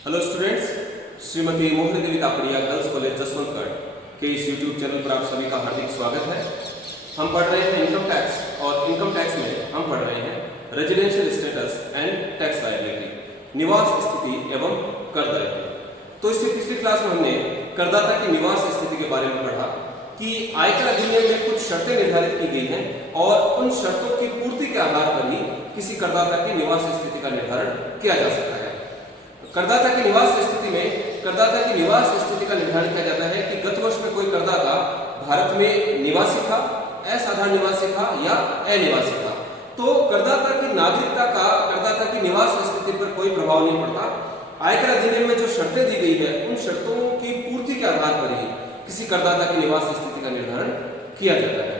Hello students, Shrimati Mohan देवी Tapadia girls college Jaswantgarh के इस YouTube channel पर आप सभी का हार्दिक स्वागत है। हम पढ़ रहे हैं इनकम टैक्स और इनकम टैक्स में हम पढ़ रहे हैं residential status and tax liability, निवास स्थिति एवं कर दायित्व। तो इससे पिछली क्लास में हमने करदाता की निवास स्थिति के बारे में पढ़ा कि आयकर अधिनियम में कुछ शर्तें निर्धारित की गई हैं और उन शर्तों की पूर्ति के आधार पर ही किसी करदाता की निवास स्थिति का निर्धारण किया जा सकता है। करदाता की निवास स्थिति में करदाता की निवास स्थिति का निर्धारण किया जाता है कि गत वर्ष में कोई करदाता भारत में निवासी था, असाधारण निवासी था या अनिवासी था। तो करदाता की नागरिकता का करदाता की निवास स्थिति पर कोई प्रभाव नहीं पड़ता। आयकर अधिनियम में जो शर्तें दी गई है उन शर्तों की पूर्ति के आधार पर ही किसी करदाता की निवास स्थिति का निर्धारण किया जाता है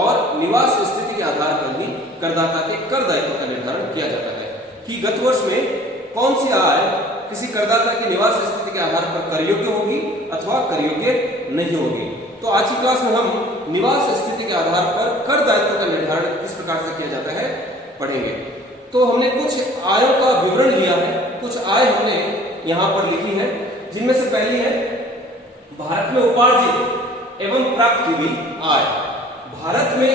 और निवास स्थिति के आधार पर ही करदाता के कर दायित्व का निर्धारण किया जाता है कि गत वर्ष में कौन सी आय किसी करदाता की निवास स्थिति के आधार पर कर योग्य होगी अथवा कर योग्य नहीं होगी। तो आज की क्लास में हम निवास स्थिति के आधार पर कर दायित्व का निर्धारण किस प्रकार से किया जाता है पढ़ेंगे। तो हमने कुछ आयों का विवरण लिया है, कुछ आय हमने यहाँ पर लिखी है, जिनमें से पहली है भारत में उपार्जित एवं प्राप्त की गई आय। भारत में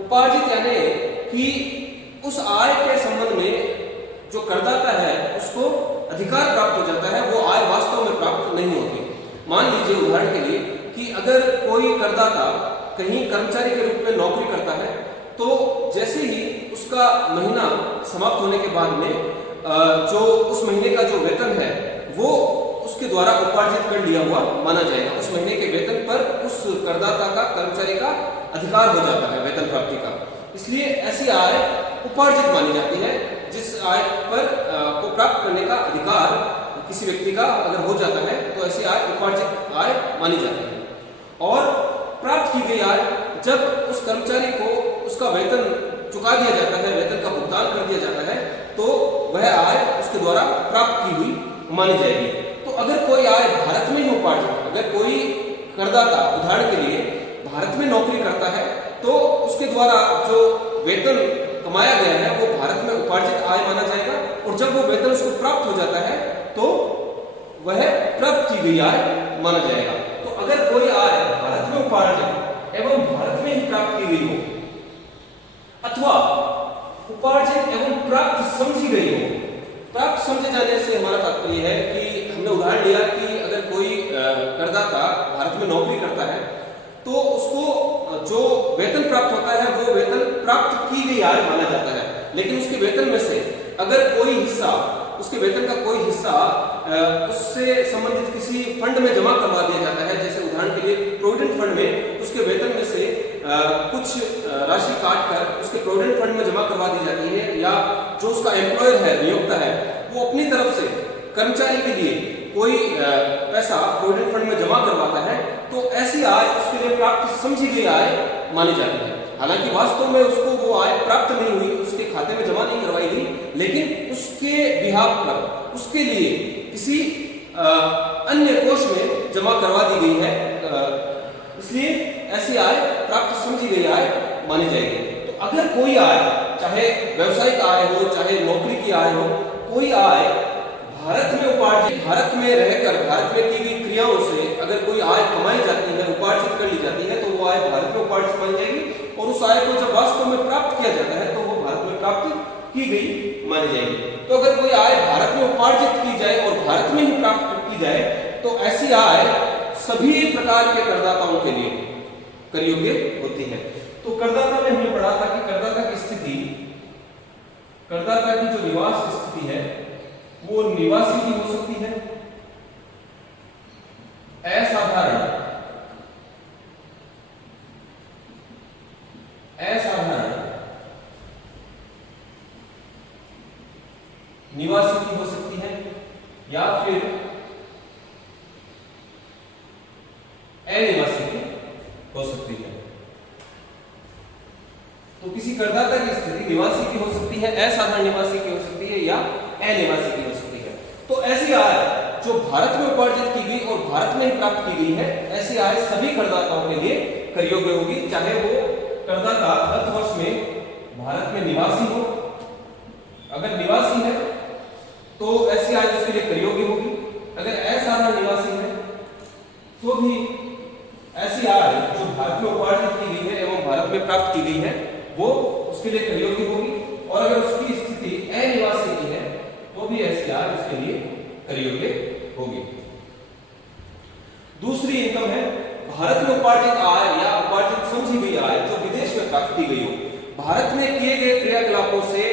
उपार्जित यानी कि उस आय के संबंध में जो करदाता है उसको अधिकार प्राप्त हो जाता है, वो आय वास्तव में प्राप्त नहीं होती। मान लीजिए उदाहरण के लिए कि अगर कोई करदाता कहीं कर्मचारी के रूप में नौकरी करता है तो जैसे ही उसका महीना समाप्त होने के बाद में जो उस महीने का जो वेतन है वो उसके द्वारा उपार्जित कर लिया हुआ माना जाएगा। उस महीने के वेतन पर उस करदाता का कर्मचारी का अधिकार हो जाता है वेतन प्राप्ति का, इसलिए ऐसी आय उपार्जित मानी जाती है। जिस आय पर को प्राप्त करने का अधिकार किसी व्यक्ति का अगर हो जाता है तो ऐसी आय उपार्जित आय मानी जाती है। और प्राप्त की गई आय जब उस कर्मचारी को उसका वेतन चुका दिया जाता है, वेतन का भुगतान कर दिया जाता है, तो वह आय उसके द्वारा प्राप्त की हुई मानी जाएगी। तो अगर कोई आय भारत में ही उपार्जित, अगर कोई करदाता उदाहरण के लिए भारत में नौकरी करता है तो उसके द्वारा जो वेतन कमाया गया है वो भारत में उपार्जित आय माना जाएगा और जब वो वेतन उसको प्राप्त हो जाता है तो वह प्राप्त की गई आय माना जाएगा। तो अगर कोई आय भारत में उपार्जित एवं भारत में ही प्राप्त की गई हो अथवा उपार्जित एवं प्राप्त समझी गई हो, प्राप्त समझे जाने से हमारा तात्पर्य है कि हमने उदाहरण लिया कि अगर कोई करदाता भारत में नौकरी करता है तो उसको जो वेतन प्राप्त होता है वो वेतन प्राप्त की गई आय माना जाता है। लेकिन उसके वेतन में से अगर कोई हिस्सा, उसके वेतन का कोई हिस्सा उससे संबंधित किसी फंड में जमा करवा दिया जाता है, जैसे उदाहरण के लिए प्रोविडेंट फंड में उसके वेतन में से कुछ राशि काट कर उसके प्रोविडेंट फंड में जमा करवा दी जाती है, या जो उसका एम्प्लॉयर है, नियोक्ता है, वो अपनी तरफ से कर्मचारी के लिए कोई पैसा प्रोविडेंट फंड में जमा करवाता है, तो ऐसी आय उसके लिए प्राप्त समझी गई आय मानी जाती है। हालांकि वास्तव में उसको वो आय प्राप्त नहीं हुई, उसके खाते में जमा नहीं करवाई गई, लेकिन उसके बिहाफ पर उसके लिए किसी अन्य कोष में जमा करवा दी गई है, इसलिए ऐसी आय प्राप्त समझी गई आय मानी जाएगी। तो अगर कोई आय, चाहे व्यवसायिक आय हो चाहे नौकरी की आय हो, कोई आय भारत में उपार्जित, भारत में रहकर भारत में की गई क्रियाओं से अगर कोई आय कमाई जाती है, उपार्जित कर ली जाती है, तो वो आय भारत में उपार्जित मानी जाएगी और उस आय को जब वास्तव में प्राप्त किया जाता है तो वो भारत में प्राप्त की गई मानी जाएगी। तो अगर कोई आय भारत में उपार्जित की जाए और भारत में ही प्राप्त की जाए तो ऐसी आय सभी प्रकार के करदाताओं के लिए कर योग्य होती है। तो करदाता में हमने पढ़ा था कि करदाता की स्थिति, करदाता की जो निवास स्थिति है वो निवासी की हो सकती है, असाधारण निवासी की हो सकती है, या फिर अनिवासी की हो सकती है। तो किसी करदाता की स्थिति निवासी की हो सकती है, असाधारण निवासी की हो सकती है या अनिवासी की हो सकती है। तो ऐसी आय जो भारत में उपार्जित की गई और भारत में ही प्राप्त की गई है, ऐसी आय सभी करदाताओं के लिए कर योग्य होगी, चाहे वो करदाता गत वर्ष में भारत में निवासी हो। अगर निवासी है तो ऐसी आय उसके लिए कर योग्य होगी। अगर असाधारण निवासी है तो भी ऐसी आय जो भारत में उपार्जित की गई है एवं भारत में प्राप्त की गई है वो उसके लिए कर योग्य होगी। और अगर उसकी स्थिति अनिवासी की है तो भी ऐसी आय उसके लिए कर योग्य होगी। दूसरी इनकम है भारत में उपार्जित आय या उपार्जित समझी गई आय जो विदेश में प्राप्त की गई हो। भारत में किए गए क्रियाकलापों से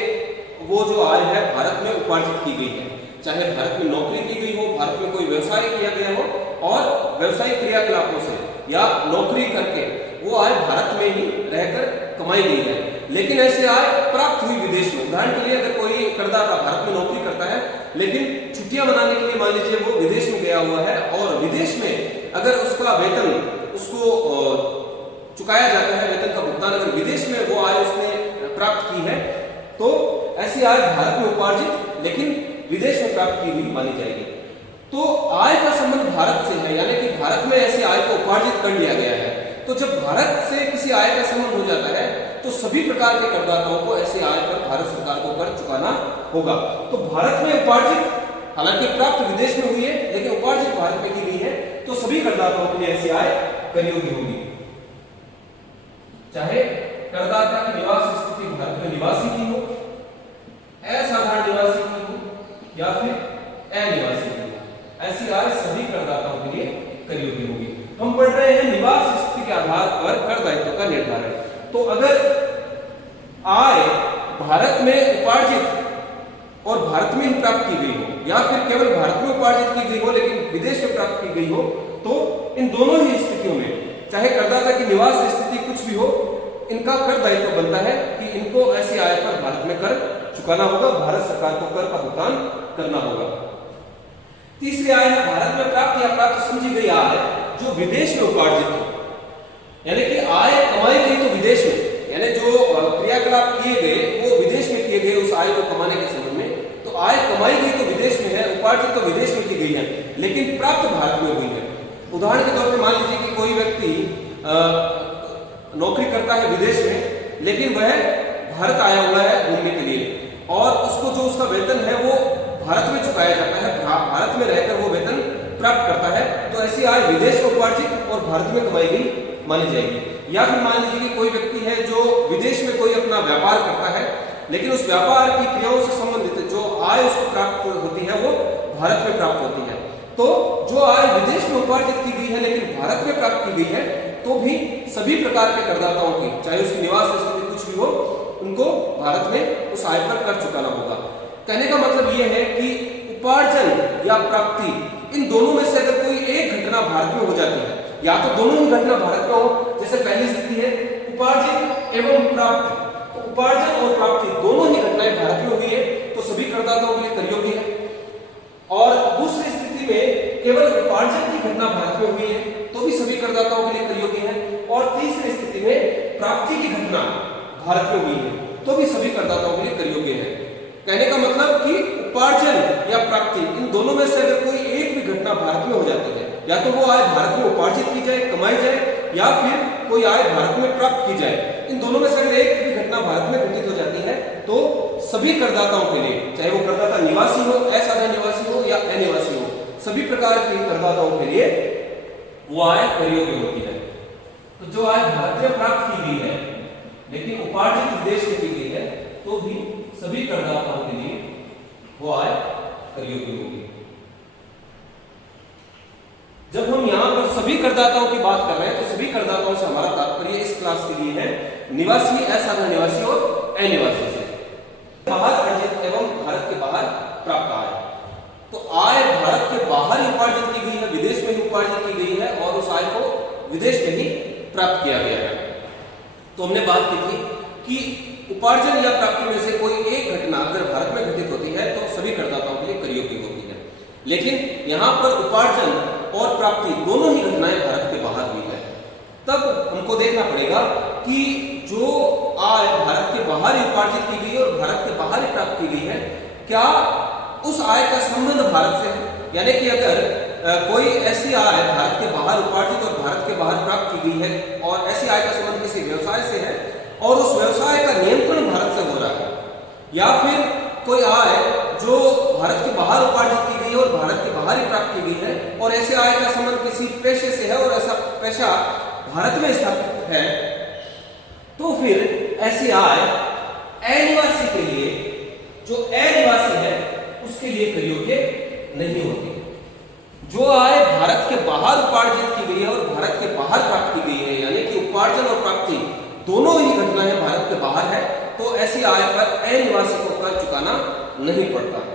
वो जो आय है भारत में उपार्जित की गई है, चाहे भारत में नौकरी की गई हो, भारत में कोई व्यवसाय किया गया हो और व्यवसायिक क्रियाकलापों से या नौकरी करके वो आय भारत में ही रहकर कमाई गई है, लेकिन ऐसे आय प्राप्त हुई विदेश में। उदाहरण के लिए अगर कोई करदाता भारत में नौकरी करता है लेकिन छुट्टियां मनाने के लिए मान लीजिए वो विदेश में गया हुआ है और विदेश में अगर उसका वेतन उसको चुकाया जाता है, वेतन का भुगतान अगर विदेश में वो आय उसने प्राप्त की है तो ऐसी आय भारत में उपार्जित लेकिन विदेश में प्राप्त की हुई मानी जाएगी। तो आय का संबंध भारत से है, यानी कि भारत में ऐसी आय को उपार्जित कर लिया गया है। तो जब भारत से किसी आय का संबंध हो जाता है तो सभी प्रकार के करदाताओं को ऐसी आय पर भारत सरकार को कर चुकाना होगा। तो भारत में उपार्जित, हालांकि प्राप्त विदेश में हुई है लेकिन उपार्जित भारत में की गई है, तो सभी करदाताओं के लिए ऐसी आय कर योग्य होगी, चाहे करदाता की निवास स्थिति भारत में निवासी की हो, असाधारण निवासी की हो या फिर अनिवासी की हो। ऐसी आय सभी करदाताओं के लिए कर योग्य होगी। हम पढ़ रहे हैं निवास स्थिति के आधार पर कर दायित्व का निर्धारण। तो अगर आय भारत में उपार्जित और भारत में ही प्राप्त की गई हो या फिर केवल भारत में उपार्जित की गई हो लेकिन विदेश में प्राप्त की गई हो, तो इन दोनों ही स्थितियों में चाहे करदाता की निवास स्थिति कुछ भी हो, इनका कर दायित्व बनता है कि इनको ऐसी आय पर भारत में कर चुकाना होगा, भारत सरकार को कर का भुगतान करना होगा। तीसरी आय है भारत में प्राप्त या प्राप्त समझी गई आय जो विदेश में उपार्जित हो, यानी कि आय कमाई गई तो विदेश में, यानी जो क्रियाकलाप किए गए वो विदेश में किए गए उस आय को कमाने के संबंध में, तो आय कमाई गई तो विदेश में है, उपार्जित तो विदेश में की गई है लेकिन प्राप्त भारत में हुई है। उदाहरण के तौर पर मान लीजिए कि कोई व्यक्ति नौकरी करता है विदेश में लेकिन वह भारत आया हुआ है घूमने के लिए और उसको जो उसका वेतन है वो भारत में चुकाया जाता है, भारत में रहकर वो वेतन प्राप्त करता है, तो ऐसी आय विदेश में उपार्जित और भारत में कमाई गई मानी जाएगी। या फिर मान लीजिए कि कोई व्यक्ति है जो विदेश में कोई अपना व्यापार करता है लेकिन उस व्यापार की क्रियाओं से संबंधित जो आय उसको प्राप्त होती है वो भारत में प्राप्त होती है। तो जो आय विदेश में उपार्जित की गई है लेकिन भारत में प्राप्त की गई है तो भी सभी प्रकार के करदाताओं की, चाहे उसकी निवास स्थिति कुछ भी हो, उनको भारत में उस आय पर कर चुकाना होगा। कहने का मतलब यह है कि उपार्जन या प्राप्ति इन दोनों में से अगर कोई एक घटना भारत में हो जाती है, या तो दोनों ही घटना भारत में हो, जैसे पहली स्थिति है उपार्जन एवं प्राप्ति, तो उपार्जन और प्राप्ति दोनों ही घटनाएं भारत में हुई है तो सभी करदाताओं के लिए कर योग्य है। और दूसरी स्थिति में केवल उपार्जन की घटना भारत में हुई है तो भी सभी करदाताओं के लिए कर योग्य है। और तीसरी स्थिति में प्राप्ति की घटना भारत में हुई है तो भी सभी करदाताओं के लिए कर योग्य है। कहने का मतलब कि उपार्जन या प्राप्ति इन दोनों में से अगर कोई एक भी घटना भारत में हो जाती है, या तो वो आय भारत में उपार्जित की जाए, कमाई जाए, या फिर कोई आय भारत में प्राप्त की जाए, इन दोनों में से अगर एक भी घटना भारत में घटित हो जाती है तो सभी करदाताओं के लिए, चाहे वो करदाता निवासी हो, असाधारण निवासी हो या अनिवासी हो, सभी प्रकार के करदाताओं के लिए वो आय कर योग्य होती है। तो जो आय भारत में प्राप्त की गई है लेकिन उपार्जित विदेश में की गई है तो भी सभी करदाताओं के लिए वो आय कर योग्य होगी। जब हम यहां पर सभी करदाताओं की बात कर रहे हैं तो सभी करदाताओं से हमारा तात्पर्य इस क्लास के लिए है निवासी, असाधारण निवासी और अनिवासी से। बाहर अर्जित एवं भारत के बाहर प्राप्त आय, तो आय भारत के बाहर ही उपार्जित की गई है, विदेश में ही उपार्जित की गई है और उस आय को विदेश में ही प्राप्त किया गया है। तो हमने बात की थी कि उपार्जन या प्राप्ति में से कोई एक घटना अगर भारत में घटित होती है तो सभी करदाताओं के लिए कर योग्य होती है, लेकिन यहाँ पर उपार्जन और प्राप्ति दोनों ही घटनाएं भारत के बाहर हुई है। तब हमको देखना पड़ेगा कि जो आय भारत के बाहर ही उपार्जित की गई और भारत के बाहर ही प्राप्त की गई है, क्या उस आय का संबंध भारत से है, यानी कि अगर कोई ऐसी आय भारत के बाहर उपार्जित और भारत के बाहर प्राप्त की गई है और ऐसी आय का संबंध किसी व्यवसाय से है और उस व्यवसाय का नियंत्रण भारत से हो रहा है, या फिर कोई आय जो भारत के बाहर उपार्जित की गई है और भारत के बाहर ही प्राप्त की गई है, और ऐसे आय का संबंध किसी पेशे से है और ऐसा पेशा भारत में स्थापित है, तो फिर ऐसी आय अनिवासी के लिए, जो अनिवासी है उसके लिए कर योग्य नहीं होती। जो आय भारत के बाहर उपार्जित की गई है और भारत के बाहर प्राप्त की गई है, यानी कि उपार्जन और प्राप्ति दोनों ही घटनाएं भारत के बाहर है, तो ऐसी आय पर अनिवासी को कर चुकाना नहीं पड़ता।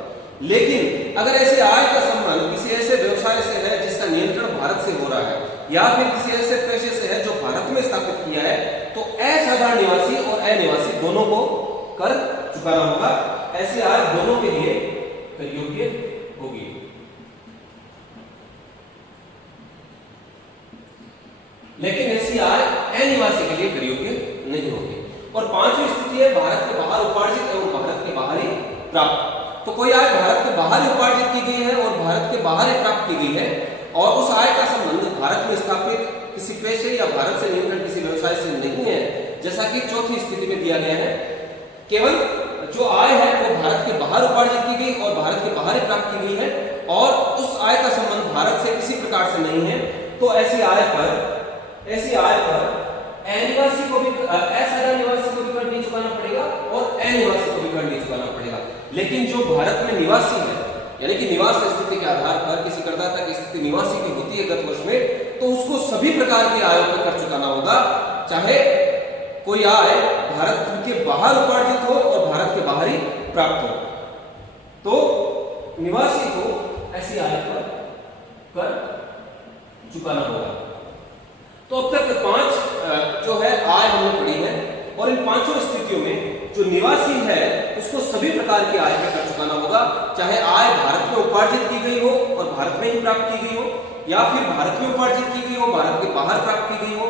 लेकिन अगर ऐसे आय का संबंध किसी ऐसे व्यवसाय से है जिसका नियंत्रण भारत से हो रहा है, या फिर किसी ऐसे पेशे से है जो भारत में स्थापित किया है, तो असाधारण निवासी और अनिवासी दोनों को कर चुकाना होगा। ऐसी आय दोनों के लिए कर योग्य होगी। लेकिन ऐसी आय अनिवासी के लिए कर योग्य नहीं होगी। और पांचवी स्थिति है भारत के बाहर उपार्जित एवं भारत के बाहर ही प्राप्त। तो कोई आय भारत के बाहर ही उपार्जित की गई है और भारत के बाहर ही प्राप्त की गई है, और उस आय का संबंध भारत में स्थापित किसी पेशे या भारत से नियंत्रण किसी व्यवसाय से नहीं है, जैसा कि चौथी स्थिति में दिया गया है। केवल जो आय है वो भारत के बाहर उपार्जित की गई और भारत के बाहर ही प्राप्त की गई है, और उस आय का संबंध भारत से किसी प्रकार से नहीं है, तो ऐसी आय पर अनिवासी को भी, असाधारण निवासी को भी कर नहीं चुकाना पड़ेगा और अनिवासी को भी कर नहीं चुकाना पड़ेगा। लेकिन जो भारत में निवासी है, यानी कि निवास स्थिति के आधार पर किसी करदाता की स्थिति निवासी की होती है गत वर्ष में, तो उसको सभी प्रकार की आयों पर कर चुकाना होगा, चाहे कोई आय भारत के बाहर उपार्जित हो और भारत के बाहर ही प्राप्त हो, तो निवासी को ऐसी आय पर कर चुकाना होगा। तो अब तक 5 जो है आय हमने पढ़ी है, और इन पांचों स्थितियों में जो निवासी है उसको सभी प्रकार की आय पर कर चुकाना होगा, चाहे आय भारत में उपार्जित की गई हो और भारत में ही प्राप्त की गई हो, या फिर भारत में उपार्जित की गई हो भारत के बाहर प्राप्त की गई हो,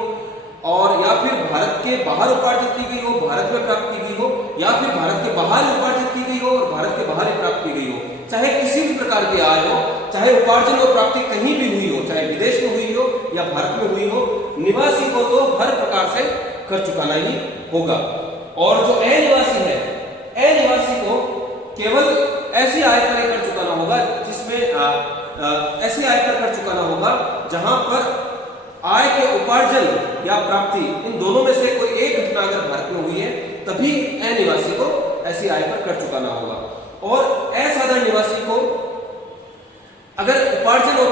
और या फिर भारत के बाहर उपार्जित की गई हो भारत में प्राप्त की गई हो, या फिर भारत के बाहर उपार्जित की गई हो और भारत के बाहर ही प्राप्त की गई हो। चाहे किसी भी प्रकार की आय हो, चाहे उपार्जन और प्राप्ति कहीं भी हुई हो, चाहे विदेश में हुई हो या भारत में हुई हो, निवासी को तो हर प्रकार से कर चुकाना ही होगा। और जो अनिवासी है, अनिवासी को केवल ऐसी आय पर कर चुकाना होगा जिसमें ऐसी आय पर कर चुकाना होगा जहां पर आय के उपार्जन या प्राप्ति इन दोनों में से कोई एक घटना अगर भारत में हुई है, तभी अनिवासी को ऐसी आय पर कर चुकाना होगा। और असाधारण निवासी को अगर उपार्जन और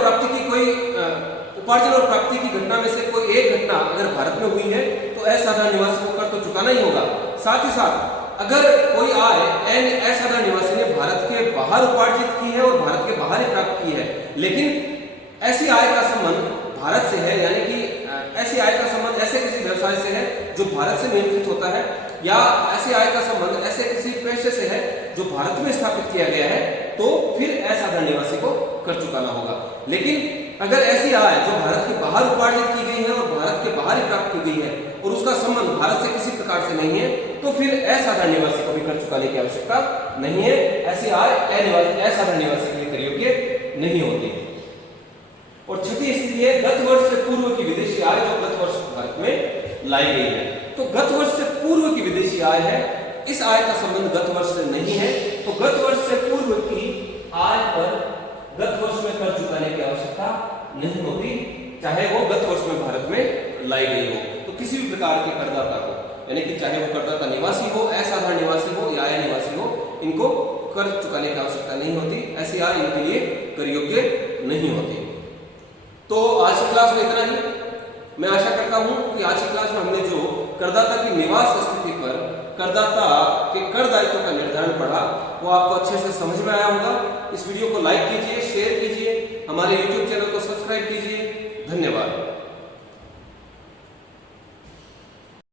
प्राप्ति की घटना में से कोई एक घटना अगर भारत में हुई है, तो असाधारण निवासी को कर तो चुकाना ही होगा। साथ ही साथ अगर कोई आय असाधारण निवासी ने भारत के बाहर उपार्जित की है और भारत के बाहर ही प्राप्त की है, लेकिन ऐसी आय का संबंध भारत से है, यानी कि ऐसी आय का संबंध ऐसे किसी व्यवसाय से है जो भारत से नियंत्रित होता है, या ऐसी आय का संबंध ऐसे किसी पेशे से है जो भारत में स्थापित किया गया है, तो फिर असाधारण निवासी को कर चुकाना होगा। लेकिन अगर ऐसी आय जो भारत के बाहर उपार्जित की गई है और भारत के बाहर ही प्राप्त की गई है और उसका संबंध भारत से किसी प्रकार से नहीं है, तो फिर असाधारण निवासी को भी कर चुकाने की आवश्यकता नहीं है। ऐसी आय असाधारण निवासी के लिए कर योग्य नहीं होती। और छठी स्थिति है गत वर्ष से पूर्व की विदेशी आय जो गत वर्ष भारत में लाई गई है। तो गत वर्ष से पूर्व की विदेशी आय है, इस आय का संबंध गत वर्ष से नहीं है, तो गत वर्ष से पूर्व की आय पर गत वर्ष में कर चुकाने की आवश्यकता नहीं होती, चाहे वो गत वर्ष में भारत में लाई गई हो। तो किसी भी प्रकार के करदाता को, यानी कि चाहे वो करदाता निवासी हो, असाधारण निवासी हो या अनिवासी हो, इनको कर चुकाने की आवश्यकता नहीं होती। ऐसी आय इनके लिए कर योग्य नहीं होती। तो आज की क्लास में इतना ही। मैं आशा करता हूं कि आज की क्लास में हमने जो करदाता की निवास स्थिति पर करदाता के कर दायित्व का निर्धारण पढ़ा, वो आपको अच्छे से समझ में आया होगा। इस वीडियो को लाइक कीजिए, शेयर कीजिए, हमारे YouTube चैनल को सब्सक्राइब कीजिए। धन्यवाद।